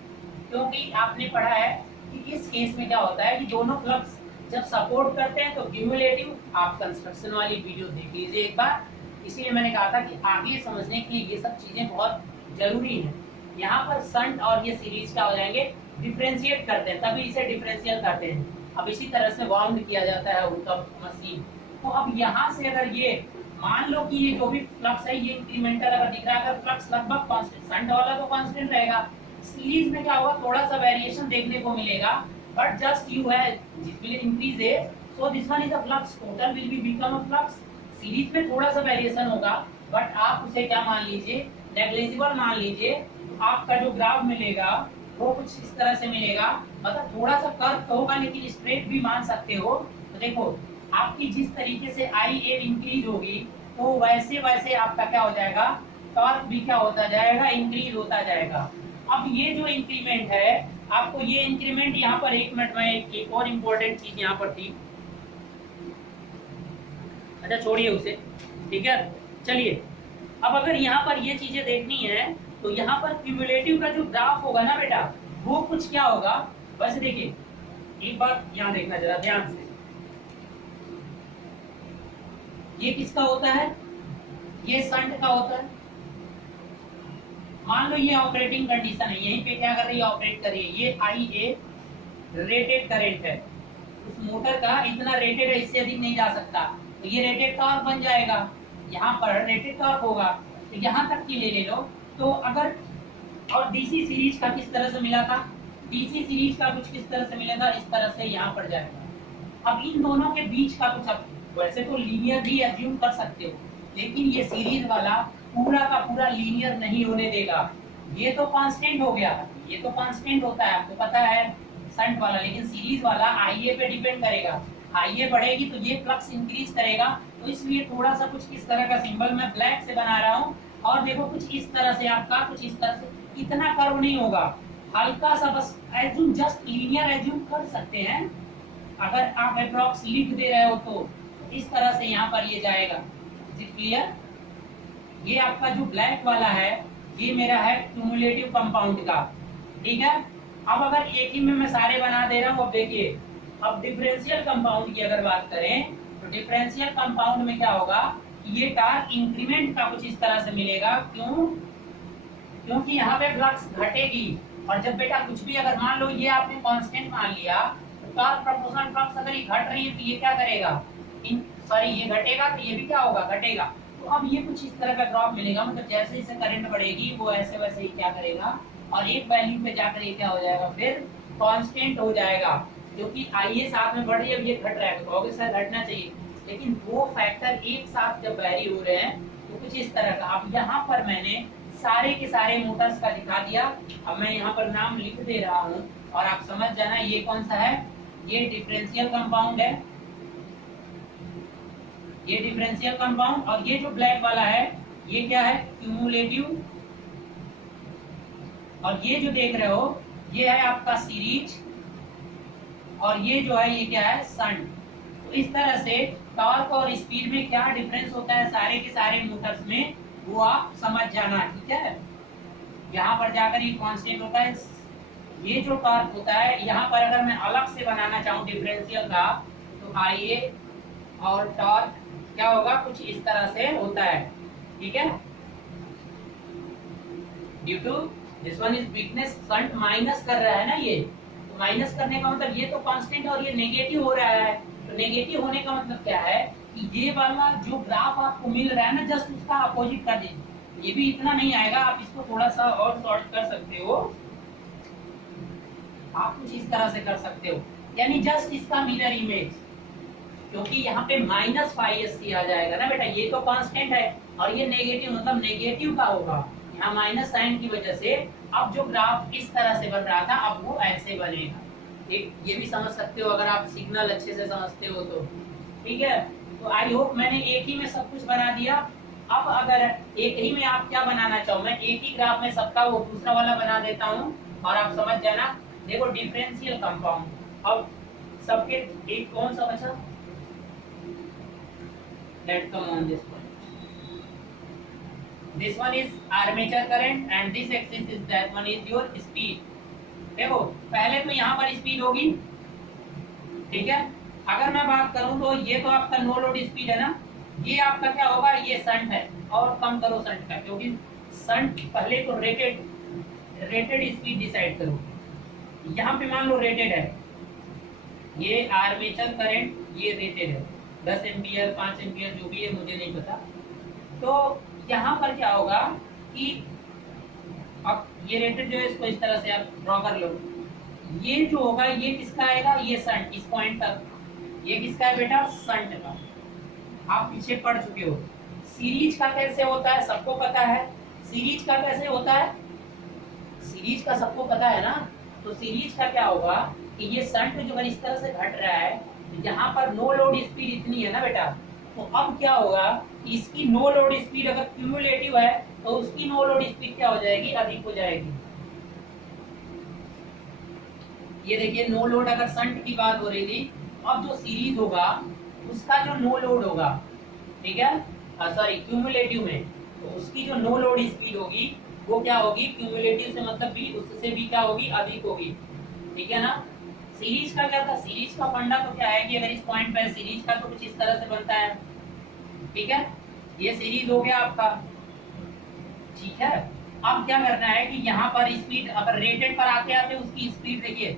क्योंकि आपने पढ़ा है कि इस केस में क्या होता है कि दोनों फ्लक्स जब सपोर्ट करते हैं तो क्यूमुलेटिव, आप कंस्ट्रक्शन वाली वीडियो देख लीजिए एक बार। इसीलिए मैंने कहा था कि आगे समझने के लिए ये सब चीजें बहुत जरूरी है। यहाँ पर शंट और ये सीरीज क्या हो जाएंगे, डिफरेंशिएट करते हैं, तभी इसे डिफरेंशियल करते हैं। अब इसी तरह से वाउंड किया जाता है उनका मशीन। तो अब यहाँ से अगर ये मान लो कि ये जो भी फ्लक्स है ये इंक्रीमेंटल अगर दिख रहा है, अगर फ्लक्स लगभग कांस्टेंट, शंट वाला तो कांस्टेंट रहेगा, सीरीज में क्या होगा, थोड़ा सा वेरिएशन देखने को मिलेगा, बट जस्ट यू है विल इंक्रीज है, so this one is a flux, total will be become a flux. Series में थोड़ा सा वेरिएशन होगा, बट आप उसे क्या मान लीजिए, नेग्लिजिबल मान लीजिए। आपका जो ग्राफ मिलेगा वो कुछ इस तरह से मिलेगा, मतलब थोड़ा सा कर्व तो होगा लेकिन स्ट्रेट भी मान सकते हो। तो देखो आपकी जिस तरीके से आई ए इंक्रीज होगी तो वैसे वैसे आपका क्या हो जाएगा, टॉर्क भी क्या होता जाएगा, इंक्रीज होता जाएगा। अब ये जो इंक्रीमेंट है, आपको ये इंक्रीमेंट यहाँ पर, एक मिनट में एक और इम्पोर्टेंट चीज यहाँ पर थी, अच्छा छोड़िए उसे, ठीक है। चलिए अब अगर यहाँ पर ये चीजें देखनी है तो यहाँ पर क्यूमुलेटिव का जो ग्राफ होगा ना बेटा, वो कुछ क्या होगा, बस देखिए एक बार यहाँ देखना जरा ध्यान से, ये किसका होता है, ये संट का होता है। मान लो ये ऑपरेटिंग कंडीशन है, यहीं पे क्या कर रही है, ऑपरेट कर रही है, ये आई ए रेटेड करंट है, उस मोटर का इतना रेटेड है, इससे अधिक नहीं जा सकता, तो ये रेटेड टॉर्क बन जाएगा, यहाँ पर रेटेड टॉर्क होगा। तो यहाँ तक की ले लो। तो अगर, और डीसी सीरीज का किस तरह से मिला था, डीसी सीरीज का कुछ किस तरह से मिला था, इस तरह से यहाँ पर जाएगा। अब इन दोनों के बीच का कुछ, अब वैसे तो लीनियर भी एज्यूम कर सकते हो, लेकिन ये सीरीज वाला पूरा का पूरा लीनियर नहीं होने देगा, ये तो कांस्टेंट हो गया, ये तो कांस्टेंट होता है आपको पता है संट वाला, लेकिन सीरीज वाला आईए पे डिपेंड करेगा, आईए बढ़ेगी तो ये फ्लक्स इंक्रीज करेगा। तो इसलिए थोड़ा सा कुछ इस तरह का सिंबल मैं ब्लैक से बना रहा हूँ, और देखो कुछ इस तरह से आपका, कुछ इस तरह से, इतना कर्व नहीं होगा, हल्का सा बस एज्यूम, जस्ट लीनियर एज्यूम कर सकते हैं। अगर आप अप्रॉक्स लिख दे रहे हो तो इस तरह से यहाँ पर ये जाएगा, क्लियर। ये आपका जो ब्लैक वाला है ये मेरा है क्यूमुलेटिव कंपाउंड का, ठीक है। अब अगर एक ही में मैं सारे बना दे रहा हूँ, अब देखिए, अब डिफरेंशियल कंपाउंड की अगर बात करें तो डिफरेंशियल कंपाउंड में क्या होगा, ये टार्क इंक्रीमेंट का कुछ इस तरह से मिलेगा, क्यों, क्योंकि यहाँ पे फ्लक्स घटेगी, और जब बेटा कुछ भी अगर मान लो ये आपने कांस्टेंट मान लिया, तो टॉर्क प्रोपोर्शनल फ्लक्स अगर ये घट रही है तो ये क्या करेगा, सॉरी ये घटेगा तो ये भी क्या होगा, घटेगा। तो अब ये कुछ इस तरह का ग्राफ मिलेगा, मतलब जैसे जैसे करंट बढ़ेगी वो ऐसे वैसे ही क्या करेगा, और एक वैल्यू पे जाकर ये क्या हो जाएगा, फिर कांस्टेंट हो जाएगा, क्योंकि आईए साथ में बढ़ रही है, अब ये घट रहा है तो कहोगे सर घटना चाहिए, लेकिन वो फैक्टर एक साथ जब वैरी हो रहे हैं तो कुछ इस तरह का। अब यहाँ पर मैंने सारे के सारे मोटर्स का दिखा दिया, अब मैं यहाँ पर नाम लिख दे रहा हूँ और आप समझ जाना ये कौन सा है, ये डिफरेंशियल कंपाउंड है, ये डिफरेंशियल कंपाउंड, और ये जो ब्लैक वाला है ये क्या है, क्यूमुलेटिव, और ये जो देख रहे हो ये है आपका सीरीज, और ये जो है ये क्या है, संट। तो इस तरह से टॉर्क और स्पीड में क्या डिफरेंस होता है सारे के सारे मोटर्स में, वो आप समझ जाना, ठीक है। यहाँ पर जाकर ये कांस्टेंट होता है, ये जो टॉर्क होता है, यहाँ पर अगर मैं अलग से बनाना चाहूँ डिफरेंशियल का, तो आईए और टॉर्क क्या होगा, कुछ इस तरह से होता है, ठीक है। Due to this one is weakness, shunt minus कर रहा है ना, ये तो माइनस करने का मतलब ये तो कांस्टेंट और ये नेगेटिव हो रहा है, तो नेगेटिव होने का मतलब क्या है कि ये वाला जो ग्राफ आपको मिल रहा है ना, जस्ट उसका अपोजिट कर दीजिए, ये भी इतना नहीं आएगा, आप इसको थोड़ा सा और शॉर्ट कर सकते हो, आप कुछ इस तरह से कर सकते हो, यानी जस्ट इसका मिरर इमेज, क्योंकि यहाँ पे -5SC आ जाएगा ना बेटा, ये तो कांस्टेंट है और ये नेगेटिव, मतलब नेगेटिव का होगा, यहाँ माइनस साइन की वजह से अब जो ग्राफ इस तरह से बन रहा था अब वो ऐसे बनेगा, ठीक। ये भी समझ सकते हो अगर आप सिग्नल अच्छे से समझते हो तो, ठीक है। तो आई होप मैंने एक ही में सब कुछ बना दिया। अब अगर एक ही में आप क्या बनाना चाहो, मैं एक ही ग्राफ में सबका वो दूसरा वाला बना देता हूँ और आप समझ जाना। देखो डिफरेंशियल कंपाउंड, अब सबके एक कौन सा बचा, let's come on this point, this one is armature current and this axis is that one is your speed। देखो पहले तो यहाँ पर स्पीड होगी, ठीक है। अगर मैं बात करूं तो ये तो आपका नो लोड स्पीड है ना, ये आपका क्या होगा, ये संट है, और कम करो संट का, क्योंकि संट पहले तो रेटेड स्पीड डिसाइड करो, यहाँ पे मान लो रेटेड है, ये आर्मेचर करंट ये रेटेड है 10 एम्पियर 5 एम्पियर जो भी है मुझे नहीं पता। तो यहाँ पर क्या होगा कि अब ये रेटेड जो है इसको इस तरह से आप ड्रॉ कर लो, ये जो होगा ये किसका आएगा, ये संट, इस पॉइंट तक ये किसका है बेटा, संट का। आप पीछे पढ़ चुके हो। सीरीज का कैसे होता है सबको पता है, सीरीज का कैसे होता है, सीरीज का सबको पता है ना, तो सीरीज का क्या होगा कि ये शंट जो अगर इस तरह से घट रहा है, यहाँ पर नो लोड स्पीड इतनी है ना बेटा, तो अब क्या होगा, इसकी नो लोड स्पीड अगर क्यूमुलेटिव है तो उसकी नो लोड स्पीड क्या हो जाएगी, अधिक हो जाएगी। ये देखिए नो लोड अगर शंट की बात हो रही थी, अब जो सीरीज होगा उसका जो नो लोड होगा, ठीक है, सॉरी क्यूमुलेटिव में, तो उसकी जो नो लोड स्पीड होगी वो क्या होगी, क्यूमुलेटिव से मतलब भी उससे भी क्या होगी, अधिक होगी, ठीक है ना। सीरीज का क्या था, सीरीज का फंडा तो क्या है कि अगर इस पॉइंट पे सीरीज का तो कुछ इस तरह से बनता है, ठीक है, ये सीरीज हो गया आपका, ठीक है। अब क्या करना है कि यहाँ पर स्पीड अगर रेटेड पर आते आते उसकी स्पीड देखिए,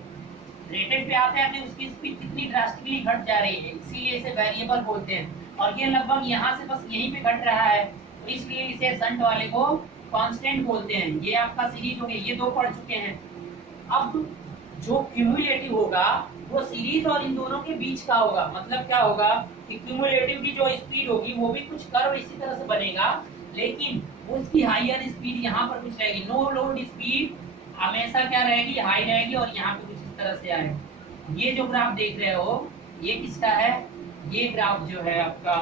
रेटेड पे आते आते उसकी स्पीड कितनी ड्रास्टिकली घट जा रही है, इसीलिए इसे वेरिएबल बोलते हैं, और ये लगभग यहाँ से बस यहीं पे घट रहा है, तो इसलिए इसे शंट वाले को कांस्टेंट बोलते हैं। ये आपका सीरीज हो गया, ये दो पढ़ चुके हैं। अब जो क्यूमुलेटिव होगा वो सीरीज और इन दोनों के बीच का होगा, मतलब क्या होगा कि क्यूमुलेटिव की जो स्पीड होगी वो भी कुछ कर्व इसी तरह से बनेगा, लेकिन उसकी हायर स्पीड यहाँ पर कुछ रहेगी, नो लोड स्पीड हमेशा क्या रहेगी, हाई रहेगी, और यहाँ पे कुछ इस तरह से आएगा। ये जो ग्राफ देख रहे हो ये किसका है, ये ग्राफ जो है आपका,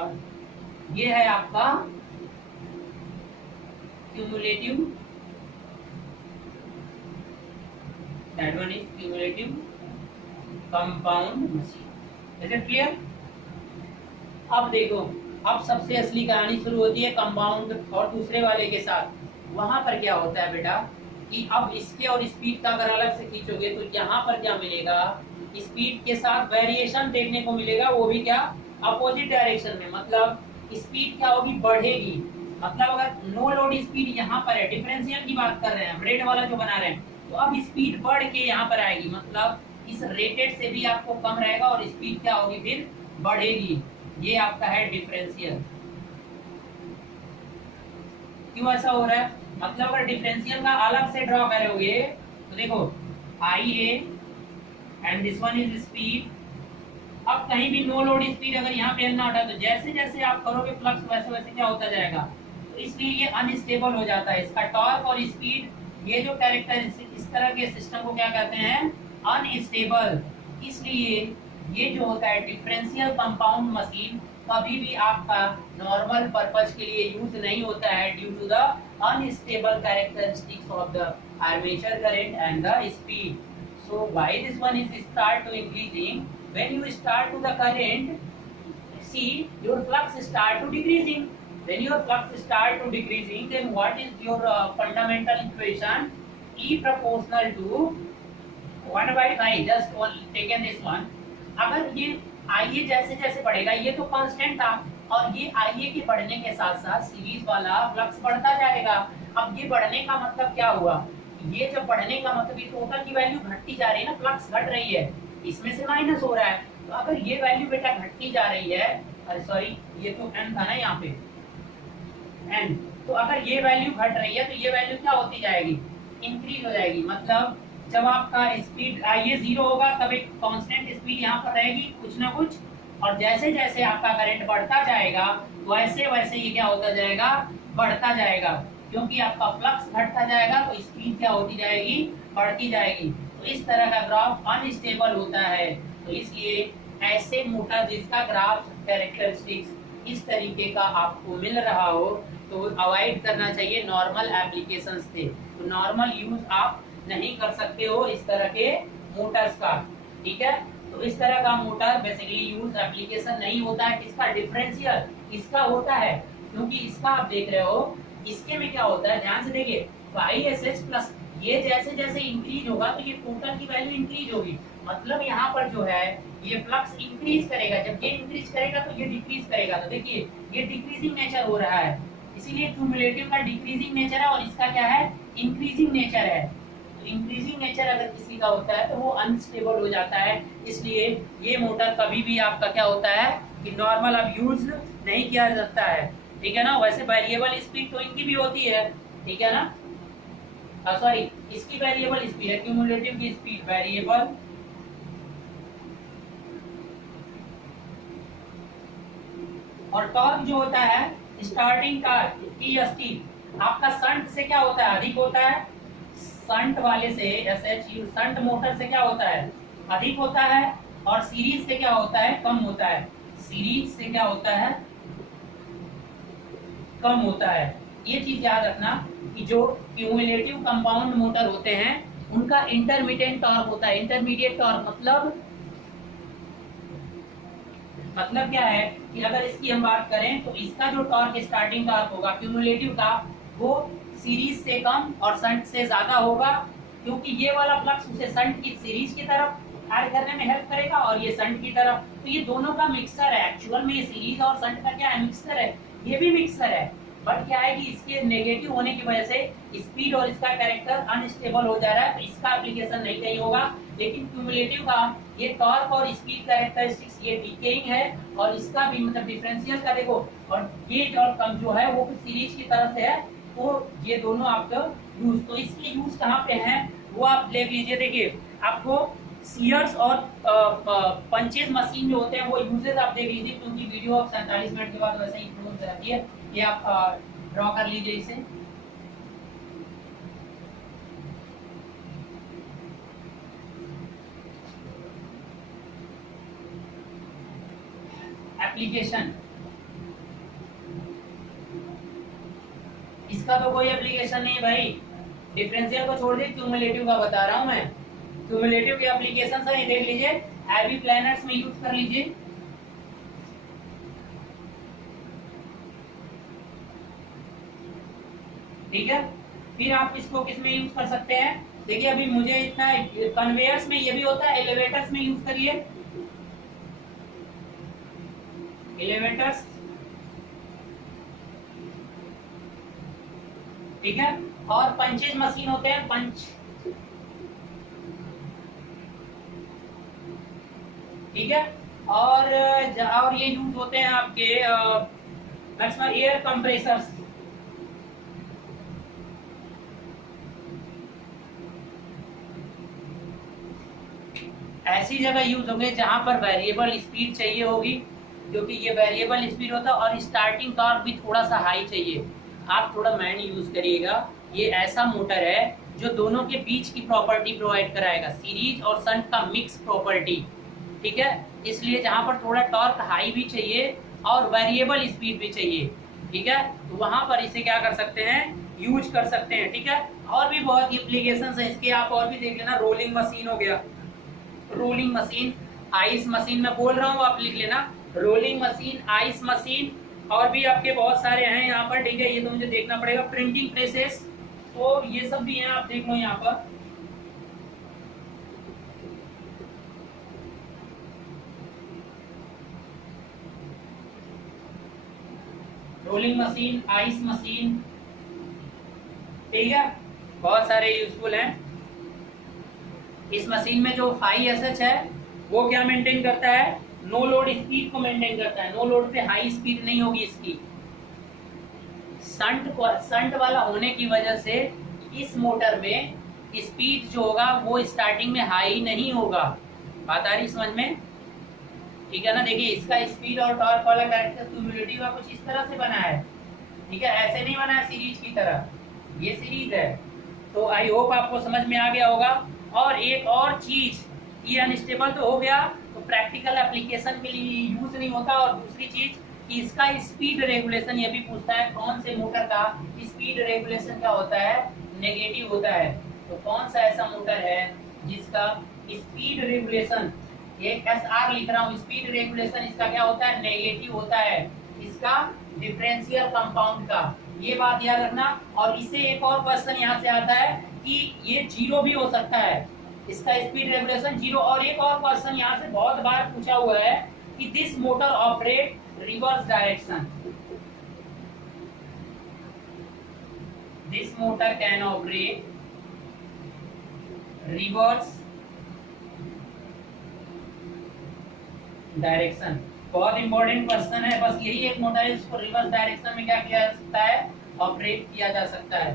ये है आपका cumulative, that one is cumulative compound machine। Is it clear? अब देखो, अब सबसे असली कहानी शुरू होती है कंपाउंड और दूसरे वाले के साथ। वहां पर क्या होता है बेटा कि अब इसके और स्पीड का अगर अलग से खींचोगे तो यहाँ पर क्या मिलेगा, स्पीड के साथ वेरिएशन देखने को मिलेगा, वो भी क्या, अपोजिट डायरेक्शन में, मतलब स्पीड क्या होगी, बढ़ेगी। मतलब अगर नो लोड स्पीड यहाँ पर है, डिफरेंशियल की बात कर रहे हैं, रेड वाला जो बना रहे हैं, तो अब स्पीड बढ़ के यहाँ पर आएगी, मतलब इस रेटेड से भी आपको कम रहेगा और स्पीड क्या होगी, फिर बढ़ेगी। ये आपका है डिफरेंशियल। क्यों ऐसा हो रहा है, मतलब अगर डिफरेंशियल का अलग से ड्रॉ करोगे तो देखो I A and this one is speed. अब कहीं भी नो लोड स्पीड अगर यहाँ पे ना हटा तो जैसे जैसे आप करोगे फ्लक्स वैसे वैसे क्या होता जाएगा, तो इसलिए ये अनस्टेबल हो जाता है। इसका टॉर्क और स्पीड, ये जो कैरेक्टरिस्टिक इस तरह के सिस्टम को क्या कहते हैं, अनस्टेबल। इसलिए ये जो होता है डिफरेंशियल कंपाउंड मशीन कभी भी आपका नॉर्मल पर्पस के लिए यूज नहीं होता है, due to the unstable characteristics of the armature current and the speed. So why this one is start to increasing, when you start to the current, see your flux start to decreasing. When your flux start to decreasing, then what is your fundamental equation, E proportional to 1/5, just taken this one। अगर ये IA जैसे जैसे बढ़ेगा, ये तो constant था, और ये IA के बढ़ने के साथ साथ सीरीज वाला फ्लक्स बढ़ता जाएगा। अब ये बढ़ने का मतलब क्या हुआ, ये जब बढ़ने का मतलब ये टोटल की वैल्यू घटती जा रही है ना, फ्लक्स घट रही है, इसमें से माइनस हो रहा है, तो अगर ये वैल्यू बेटा घटती जा रही है, अरे सॉरी ये तो n था ना यहाँ पे n, तो अगर ये वैल्यू घट रही है तो ये वैल्यू क्या होती जाएगी, इंक्रीज हो जाएगी। मतलब जब आपका स्पीड ये 0 होगा तब एक कांस्टेंट स्पीड यहाँ पर रहेगी कुछ ना कुछ, और जैसे जैसे आपका करंट बढ़ता जाएगा वैसे वैसे ये क्या होता जाएगा, बढ़ता जाएगा, क्योंकि आपका फ्लक्स घटता जाएगा तो स्पीड क्या होती जाएगी, बढ़ती जाएगी। तो इस तरह का ग्राफ अनस्टेबल होता है, तो इसलिए ऐसे मोटर जिसका ग्राफ कैरेक्टरिस्टिक्स इस तरीके का आपको मिल रहा हो तो अवॉइड करना चाहिए नॉर्मल एप्लीकेशन से। तो नॉर्मल यूज आप नहीं कर सकते हो इस तरह के मोटर्स का, ठीक है। तो इस तरह का मोटर बेसिकली यूज एप्लीकेशन नहीं होता है। किसका, डिफरेंशियल, इसका होता है, क्योंकि इसका आप देख रहे हो, इसके में क्या होता है, ध्यान से देखिए, ISH प्लस ये जैसे जैसे इंक्रीज होगा तो ये टोटल की वैल्यू इंक्रीज होगी, मतलब यहाँ पर जो है ये फ्लक्स इंक्रीज करेगा, जब ये इंक्रीज करेगा तो ये डिक्रीज करेगा। तो देखिए ये डिक्रीजिंग नेचर हो रहा है, इसीलिए क्यूमुलेटिव का डिक्रीजिंग नेचर है और इसका क्या है, इंक्रीजिंग नेचर है। तो इंक्रीजिंग नेचर अगर किसी का होता है तो वो अनस्टेबल हो जाता है, इसलिए ये मोटर कभी भी आपका क्या होता है कि नॉर्मल अब यूज नहीं किया जाता है, ठीक है ना। वैसे वेरिएबल स्पीड तो इनकी भी होती है, ठीक है ना, सॉरी इसकी वेरिएबल स्पीड है, क्यूमुलेटिव की स्पीड वेरिएबल, और टॉर्क जो होता है स्टार्टिंग टॉर्क TST आपका शंट से क्या होता है, अधिक होता है, संट वाले से संट मोटर से क्या होता है, अधिक होता है, और सीरीज से क्या होता है, कम होता है। सीरीज से क्या होता है, कम होता है। ये चीज याद रखना कि जो क्यूमुलेटिव कंपाउंड मोटर होते हैं उनका इंटरमीडिएट टॉर्क होता है। इंटरमीडिएट टॉर्क मतलब क्या है कि अगर इसकी हम बात करें तो इसका जो टॉर्क स्टार्टिंग टॉर्क होगा क्यूमुलेटिव का, वो सीरीज से कम और शंट से ज्यादा होगा, क्योंकि ये वाला फ्लक्स उसे शंट की सीरीज की तरफ कार्य करने में हेल्प करेगा और ये शंट की तरफ। तो ये दोनों का मिक्सचर है। एक्चुअल में ये सीरीज और शंट का क्या है, मिक्सचर है। ये भी मिक्सचर है, बट क्या है कि इसके नेगेटिव होने की वजह से स्पीड और इसका कैरेक्टर अनस्टेबल हो जा रहा है, तो इसका एप्लीकेशन नहीं कहीं होगा। लेकिन क्यूमुलेटिव का ये टॉर्क और स्पीड कैरेक्टरिस्टिक्स ये डिकेइंग है, और इसका भी मतलब डिफरेंशियल का देखो, और ये और कम जो है वो सीरीज की तरफ से है। तो ये दोनों आपका यूज, तो इसके यूज कहाँ पे हैं वो आप देख लीजिए। देखिए आपको सीयर्स और पंचेज मशीन जो होते हैं वो यूजेस आप देख लीजिए, क्योंकि वीडियो अब 47 मिनट के बाद वैसे ही क्लोज रहती है। ये आप ड्रॉ कर लीजिए इसे। एप्लीकेशन, इसका तो कोई एप्लीकेशन नहीं भाई, डिफरेंशियल को छोड़ दे, क्यूमुलेटिव का बता रहा हूं मैं। क्यूमुलेटिव के एप्लीकेशन है, देख लीजिए। हैवी प्लैनेट्स में यूज कर लीजिए। ठीक है, फिर आप इसको किस में यूज कर सकते हैं, देखिए अभी मुझे इतना, कन्वेयर्स में ये भी होता है, एलिवेटर्स में यूज करिए। एलिवेटर्स, ठीक है, और पंचेज मशीन होते हैं, पंच, ठीक है, और ये यूज होते हैं आपके मैक्सिमम एयर कंप्रेसर्स। ऐसी जगह यूज होंगे जहां पर वेरिएबल स्पीड चाहिए होगी, क्योंकि ये वेरिएबल स्पीड होता है, और स्टार्टिंग टॉर्क भी थोड़ा सा हाई चाहिए। आप थोड़ा माइंड यूज करिएगा। ये ऐसा मोटर है जो दोनों के बीच की प्रॉपर्टी प्रोवाइड कराएगा, सीरीज और शंट का मिक्स प्रॉपर्टी। ठीक है, इसलिए जहां पर थोड़ा टॉर्क हाई भी चाहिए और वेरिएबल स्पीड भी चाहिए, ठीक है, तो वहां पर इसे क्या कर सकते हैं, यूज कर सकते हैं। ठीक है, और भी बहुत एप्लीकेशंस है इसके, आप और भी देख लेना। रोलिंग मशीन हो गया, रोलिंग मशीन, आइस मशीन में बोल रहा हूँ, आप लिख लेना। रोलिंग मशीन, आइस मशीन, और भी आपके बहुत सारे हैं यहाँ पर। ठीक है, ये तो मुझे देखना पड़ेगा। प्रिंटिंग प्रेसेस, तो ये सब भी हैं, आप देख लो यहाँ पर। रोलिंग मशीन, आइस मशीन, ठीक है, बहुत सारे यूजफुल हैं। इस मशीन में जो FI/SH है वो क्या मेंटेन करता है, नो लोड स्पीड को मेंटेन करता है। नो लोड पे हाई स्पीड नहीं होगी इसकी। संट वाला होने की वजह से इस मोटर में स्पीड जो होगा वो स्टार्टिंग में हाई नहीं होगा। बात आ रही समझ में, ठीक है ना। देखिए इसका स्पीड और टॉर्क वाला कैरेक्टर क्यूमुलेटिव का कुछ इस तरह से बना है, ठीक है, ऐसे नहीं बना है सीरीज की तरह, ये सीरीज है। तो आई होप आपको समझ में आ गया होगा। और एक और चीज, ये अनस्टेबल तो हो गया, तो प्रैक्टिकल एप्लीकेशन के लिए यूज नहीं होता। और दूसरी चीज कि इसका स्पीड रेगुलेशन, ये भी पूछता है कौन से मोटर का स्पीड रेगुलेशन क्या होता है, नेगेटिव होता है। तो कौन सा ऐसा मोटर है जिसका स्पीड रेगुलेशन, एक SR लिख रहा हूँ, स्पीड रेगुलेशन इसका क्या होता है, नेगेटिव होता है, इसका डिफरेंशियल कंपाउंड का। ये बात याद रखना। और इससे एक और क्वेश्चन यहाँ से आता है कि ये जीरो भी हो सकता है, इसका स्पीड रेगुलेशन जीरो। और एक और क्वेश्चन यहाँ से बहुत बार पूछा हुआ है कि this motor operate reverse direction, this motor can operate reverse direction. बहुत इंपॉर्टेंट क्वेश्चन है, बस यही एक मोटर है जिसको रिवर्स डायरेक्शन में क्या किया जा सकता है, ऑपरेट किया जा सकता है।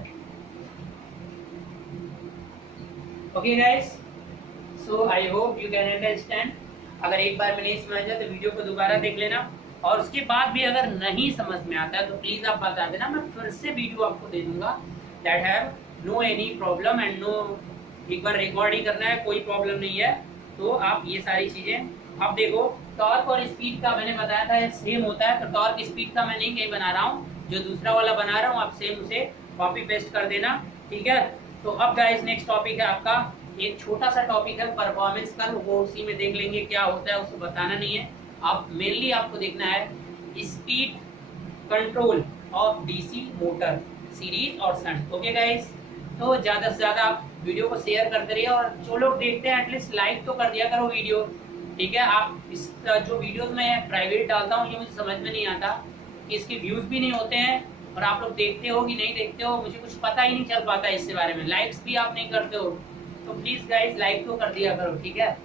Okay guys, so I hope you can understand. अगर एक बार में नहीं समझ आया तो वीडियो को दोबारा देख लेना, और उसके बाद भी अगर नहीं समझ में आता है तो प्लीज आप बता देना, मैं फिर से वीडियो आपको दे दूंगा that have no any problem and no, एक बार रिकॉर्ड ही करना है, कोई प्रॉब्लम नहीं है। तो आप ये सारी चीजें अब देखो। टॉर्क और स्पीड का मैंने बताया था सेम होता है, तो टॉर्क स्पीड का मैं नहीं कहीं बना रहा हूँ, जो दूसरा वाला बना रहा हूँ आप सेम उसे कॉपी पेस्ट कर देना, ठीक है। तो अब गाइस नेक्स्ट टॉपिक है आपका, एक छोटा सा टॉपिक है परफॉर्मेंस कर्व, वो उसी में देख लेंगे क्या होता है, उसको बताना नहीं है। आप मेनली आपको देखना है speed control of DC motor series और शंट। ओके गाइस, तो ज़्यादा से ज़्यादा आप वीडियो को शेयर करते रहिए, और जो लोग देखते हैं एटलीस्ट लाइक तो कर दिया करो वीडियो, ठीक है। आप इस जो वीडियोस में प्राइवेट डालता हूँ, ये मुझे समझ में नहीं आता कि इसके व्यूज़ भी नहीं होते हैं, और आप लोग देखते हो कि नहीं देखते हो, मुझे कुछ पता ही नहीं चल पाता इसके बारे में, लाइक्स भी आप नहीं करते हो। तो प्लीज़ गाइज लाइक तो कर दिया करो, ठीक है।